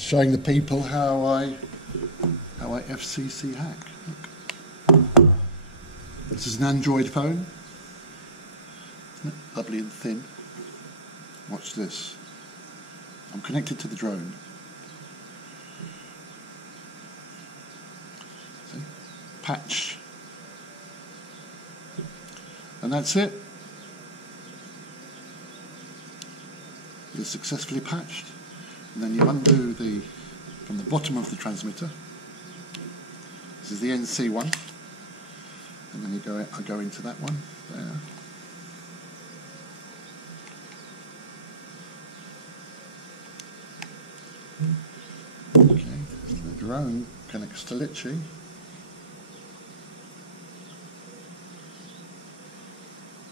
Just showing the people how I FCC hack. Look. This is an Android phone. Isn't it lovely and thin? Watch this. I'm connected to the drone. See? Patch. And that's it. It's successfully patched. And then you undo from the bottom of the transmitter. This is the NC one. And then I go into that one there. Okay, the drone connects to Litchi.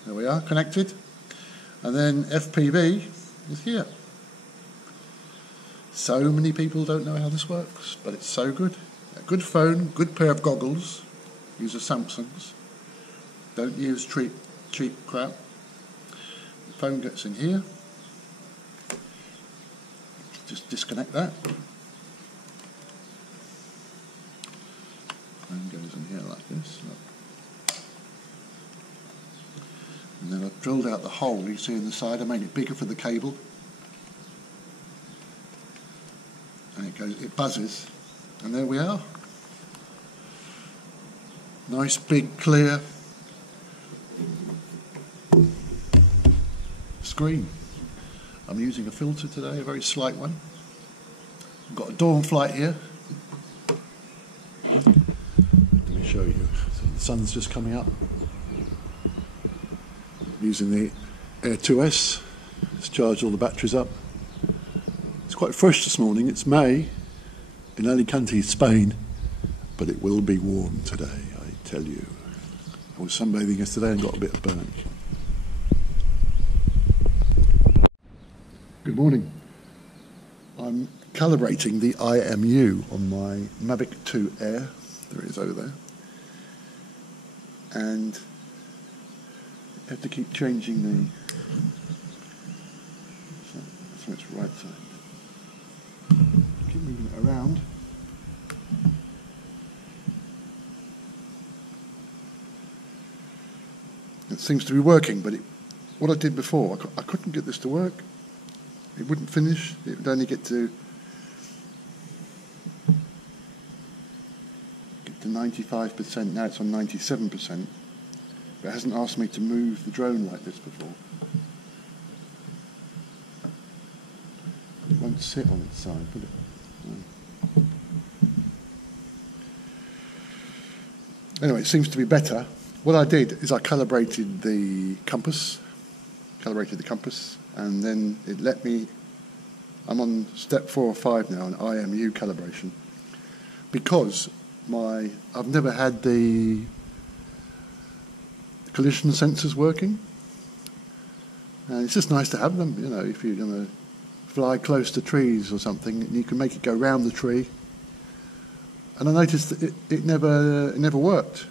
There we are, connected. And then FPV is here. So many people don't know how this works, but it's so good. A good phone, good pair of goggles. Use a Samsung's. Don't use cheap crap. The phone gets in here. Just disconnect that. Phone goes in here like this. Look. And then I've drilled out the hole you see in the side. I made it bigger for the cable. And it buzzes. And there we are. Nice, big, clear screen. I'm using a filter today, a very slight one. I've got a dawn flight here. Let me show you. So the sun's just coming up. I'm using the Air 2S. It's charged all the batteries up. It's quite fresh this morning. It's May in Alicante, Spain, but it will be warm today, I tell you. I was sunbathing yesterday and got a bit of burn. Good morning. I'm calibrating the IMU on my Mavic 2 Air. There it is over there. And I have to keep changing so it's right side. Keep moving it around. It seems to be working, but what I did before, I couldn't get this to work. It wouldn't finish. It would only get to 95%. Now it's on 97%. But it hasn't asked me to move the drone like this before. It won't sit on its side, will it? No. Anyway, it seems to be better. What I did is I calibrated the compass, and then it let me, I'm on step 4 or 5 now, an IMU calibration, because I've never had the collision sensors working, and it's just nice to have them, you know, if you're going to fly close to trees or something, and you can make it go round the tree. And I noticed that it never worked.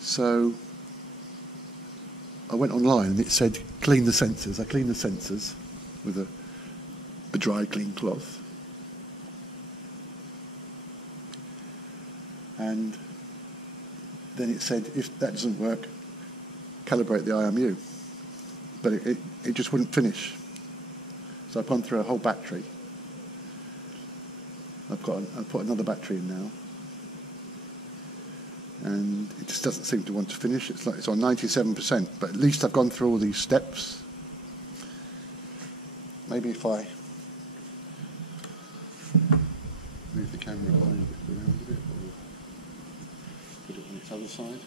So I went online and it said clean the sensors. I cleaned the sensors with a dry clean cloth. And then it said if that doesn't work, calibrate the IMU. But it just wouldn't finish. So I've gone through a whole battery. I've put another battery in now. And it just doesn't seem to want to finish. It's on 97%, but at least I've gone through all these steps. Maybe if I move the camera around a bit, or put it on its other side.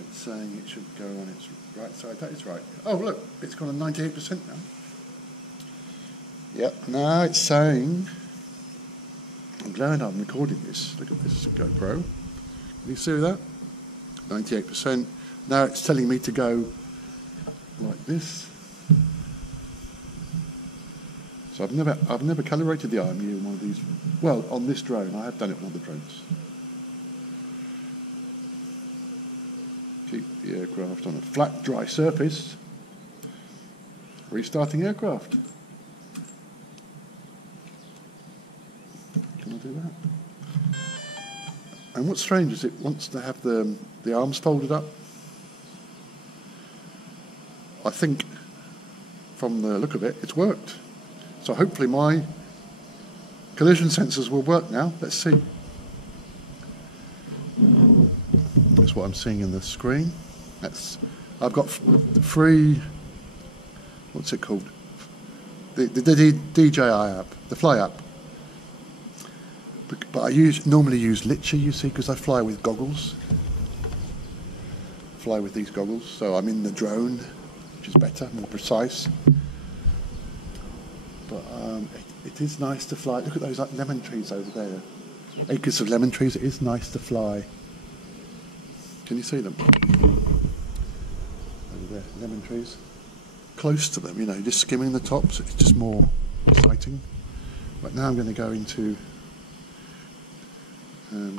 It's saying it should go on its right side. That is right. Oh, look, it's gone on 98% now. Yep, now it's saying, I'm glad I'm recording this. Look at this GoPro. Can you see that? 98%. Now it's telling me to go like this. So I've never calibrated the IMU on one of these. Well, on this drone, I have done it on other drones. Keep the aircraft on a flat, dry surface. Restarting aircraft. Can I do that? And what's strange is it wants to have the arms folded up. I think from the look of it, it's worked. So hopefully my collision sensors will work now. Let's see. That's what I'm seeing in the screen. I've got free, what's it called? The DJI app, the Fly app. But I normally use Litchi, you see, because I fly with goggles. Fly with these goggles, so I'm in the drone, which is better, more precise. But it is nice to fly. Look at those lemon trees over there. Acres of lemon trees. It is nice to fly. Can you see them? Over there, lemon trees. Close to them, you know, just skimming the tops. It's just more exciting. But now I'm going to go into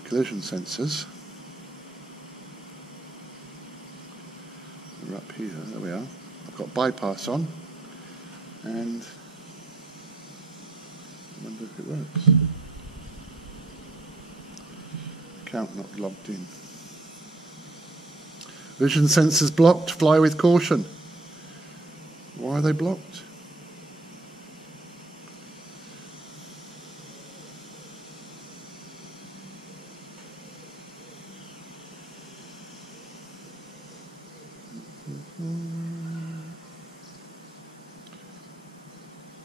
collision sensors. We're up here. There we are. I've got bypass on, and I wonder if it works. Account not logged in. Vision sensors blocked. Fly with caution. Why are they blocked?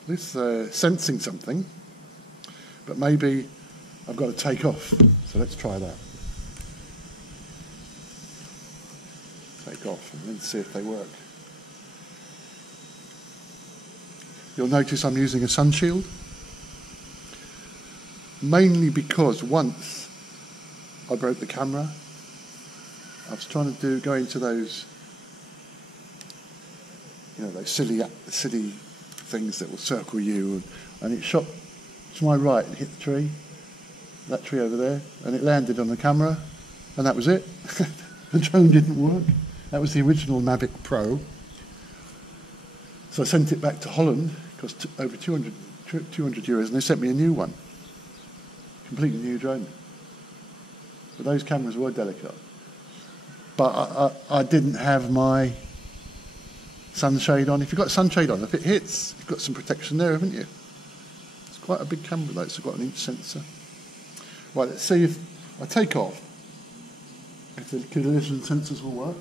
This sensing something, but maybe I've got to take off. So let's try that. Take off and then see if they work. You'll notice I'm using a sun shield, mainly because once I broke the camera. I was trying to go into those, you know, those silly things that will circle you, and it shot to my right and hit the tree, that tree over there, and it landed on the camera, and that was it. The drone didn't work. That was the original Mavic Pro. So I sent it back to Holland, it cost over 200 euros, and they sent me a new one, completely new drone. But those cameras were delicate. But I didn't have my sunshade on. If you've got sunshade on, if it hits, you've got some protection there, haven't you? It's quite a big camera though, it's got an inch sensor. Right, let's see if I take off, if the collision sensors will work.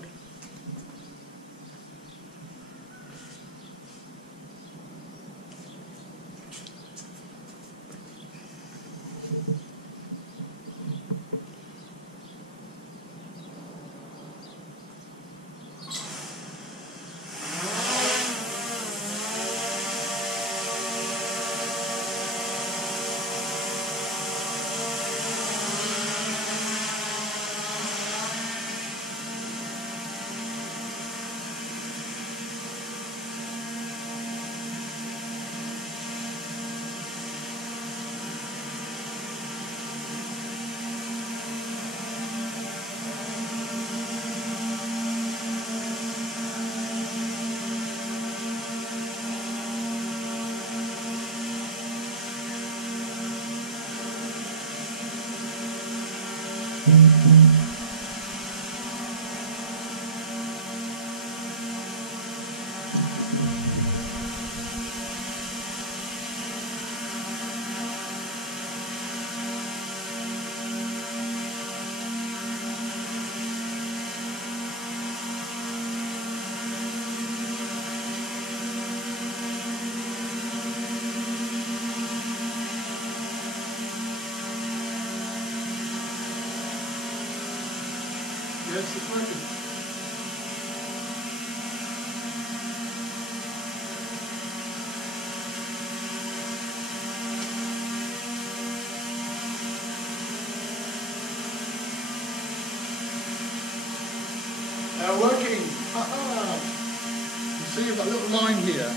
Yes, it's working. They're working. You see, you've got a little line here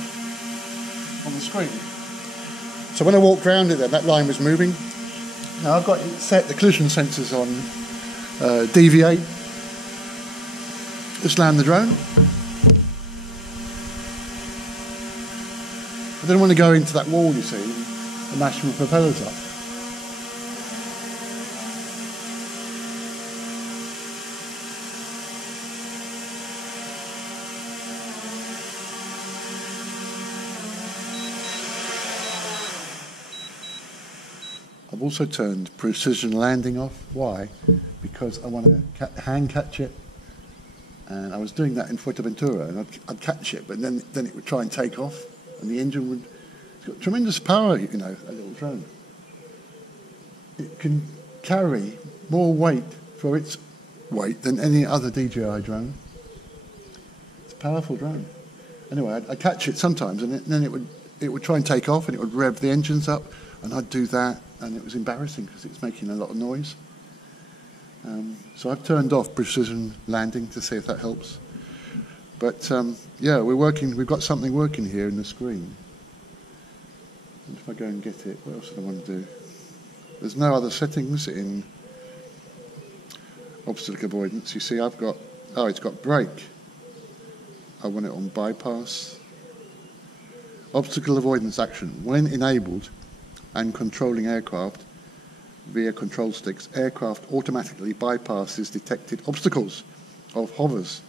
on the screen. So when I walked around it, that line was moving. Now I've got it set the collision sensors on deviate. Just land the drone. I didn't want to go into that wall, you see, and mash my propellers up. I've also turned precision landing off. Why? Because I want to hand catch it, and I was doing that in Fuerteventura, and I'd catch it, but then it would try and take off, and the engine would. It's got tremendous power, you know, a little drone. It can carry more weight for its weight than any other DJI drone. It's a powerful drone. Anyway, I'd catch it sometimes, and then it would try and take off, and it would rev the engines up, and I'd do that. And it was embarrassing because it's making a lot of noise. So I've turned off precision landing to see if that helps. But yeah, we've got something working here in the screen. And if I go and get it, what else do I want to do? There's no other settings in obstacle avoidance. You see, I've got, it's got brake. I want it on bypass. Obstacle avoidance action. When enabled, and controlling aircraft via control sticks, aircraft automatically bypasses detected obstacles of hovers.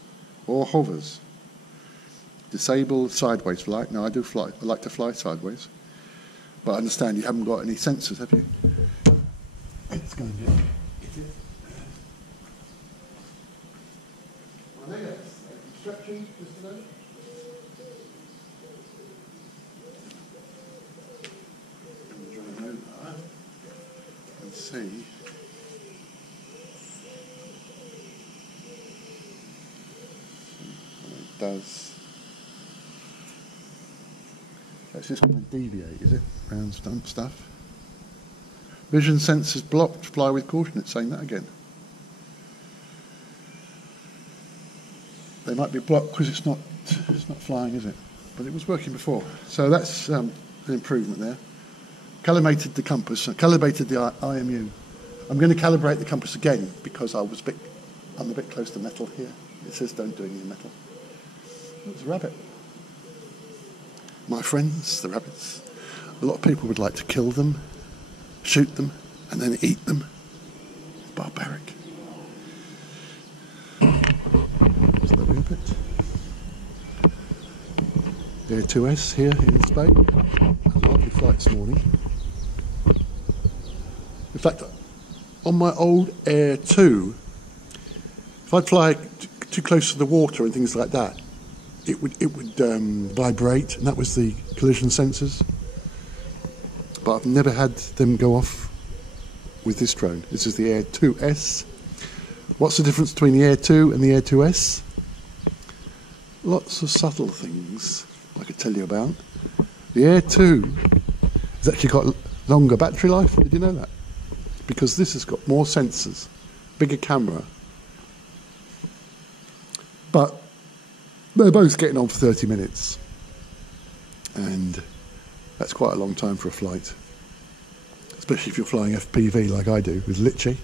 Disable sideways flight. No, I do fly. I like to fly sideways. But I understand you haven't got any sensors, have you? Let's go and get it. Well, there you go. Stretching just a minute. And see what it does. It's just going to deviate, is it? Round stuff. Vision sensors blocked. Fly with caution. It's saying that again. They might be blocked because it's not flying, is it? But it was working before. So that's an improvement there. Calibrated the compass, calibrated the IMU. I'm going to calibrate the compass again because I'm a bit close to metal here. It says don't do any metal. It's a rabbit. My friends, the rabbits. A lot of people would like to kill them, shoot them, and then eat them. It's barbaric. There's the rabbit. Air 2S here in Spain. Had a lovely flight this morning. In fact, on my old Air 2, if I'd fly too close to the water and things like that, it would vibrate, and that was the collision sensors. But I've never had them go off with this drone. This is the Air 2S. What's the difference between the Air 2 and the Air 2S? Lots of subtle things I could tell you about. The Air 2 has actually got longer battery life. Did you know that? Because this has got more sensors, bigger camera. But they're both getting on for 30 minutes. And that's quite a long time for a flight. Especially if you're flying FPV like I do with Litchi.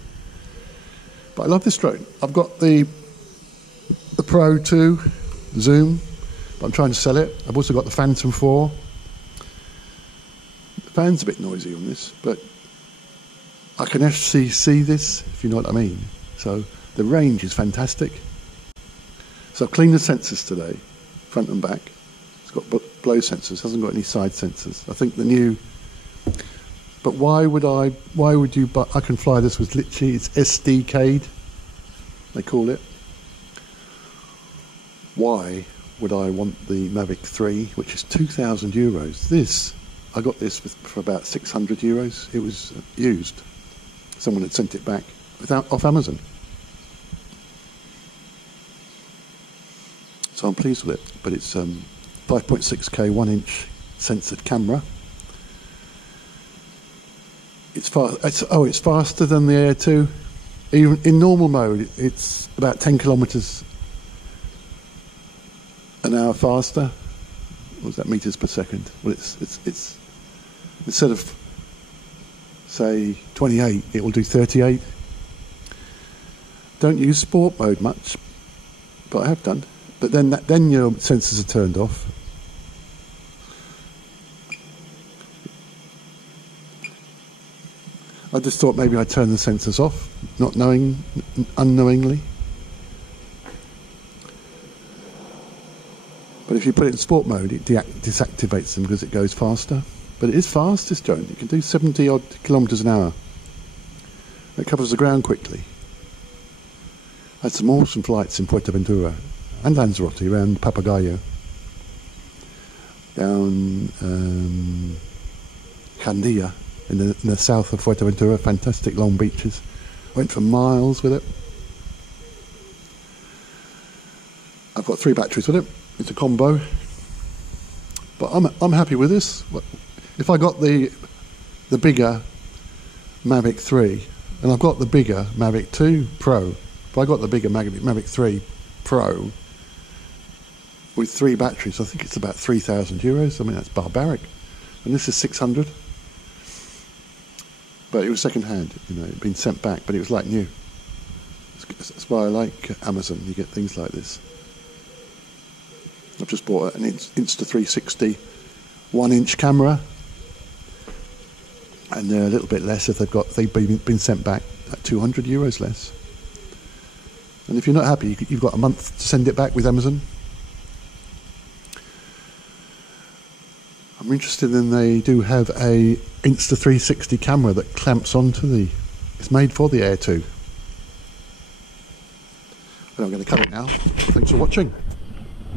But I love this drone. I've got the Pro 2 Zoom, but I'm trying to sell it. I've also got the Phantom 4. The fan's a bit noisy on this, but I can actually see this, if you know what I mean. So the range is fantastic. So I've cleaned the sensors today, front and back. It's got blow sensors, hasn't got any side sensors. I think the new. But why would you? I can fly this with Litchi. It's SDK'd, they call it. Why would I want the Mavic 3, which is €2,000? This, I got this for about 600 euros. It was used. Someone had sent it back off Amazon. So I'm pleased with it. But it's 5.6K 1-inch censored camera. It's faster than the Air 2. Even in normal mode, it's about 10 kilometers an hour faster. What is that, meters per second? Well, it's instead of say 28, it will do 38. Don't use sport mode much, but I have done. But then your sensors are turned off. I just thought maybe I'd turn the sensors off, unknowingly. But if you put it in sport mode, it deactivates them because it goes faster. But it is fast, this drone. It can do 70 odd kilometres an hour. It covers the ground quickly. I had some awesome flights in Fuerteventura and Lanzarote around Papagayo. Down Candia in the south of Fuerteventura, fantastic long beaches. Went for miles with it. I've got 3 batteries with it. It's a combo. But I'm happy with this. If I got the bigger Mavic 3, and I've got the bigger Mavic 2 Pro, if I got the bigger Mavic 3 Pro with 3 batteries, I think it's about €3,000. I mean, that's barbaric. And this is 600. But it was second hand, you know, it'd been sent back, but it was like new. That's why I like Amazon, you get things like this. I've just bought an Insta360 1-inch camera, and they're a little bit less if they've been sent back at €200 less. And if you're not happy, you've got a month to send it back with Amazon. I'm interested in they do have a Insta360 camera that clamps onto it's made for the Air 2. Well, I'm going to cut it now. Thanks for watching.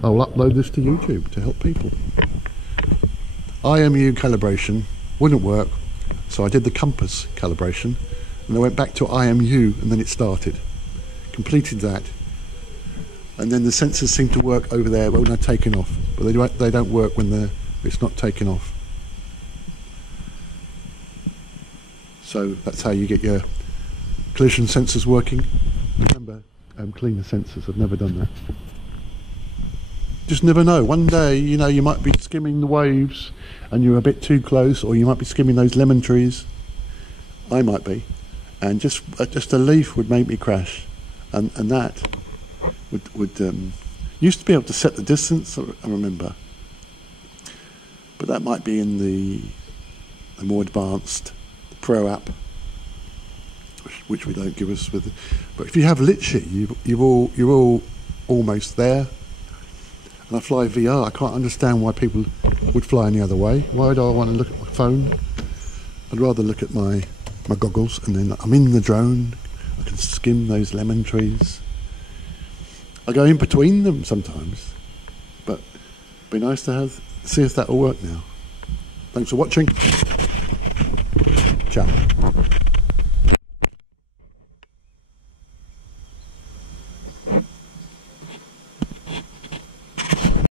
I'll upload this to YouTube to help people. IMU calibration wouldn't work, so I did the compass calibration, and I went back to IMU, and then it started. Completed that, and then the sensors seem to work over there when they're taken off, but they don't work when it's not taken off. So that's how you get your collision sensors working. Remember, clean the sensors. I've never done that. Just never know. One day, you know, you might be skimming the waves and you're a bit too close, or you might be skimming those lemon trees. I might be, and just a leaf would make me crash, and that would used to be able to set the distance. I remember, but that might be in the more advanced Pro app, which we don't give us with. But if you have Litchi, you're all almost there. And I fly VR. I can't understand why people would fly any other way. Why do I want to look at my phone? I'd rather look at my goggles, and then I'm in the drone. I can skim those lemon trees. I go in between them sometimes, but it'd be nice to see if that'll work now. Thanks for watching. Ciao.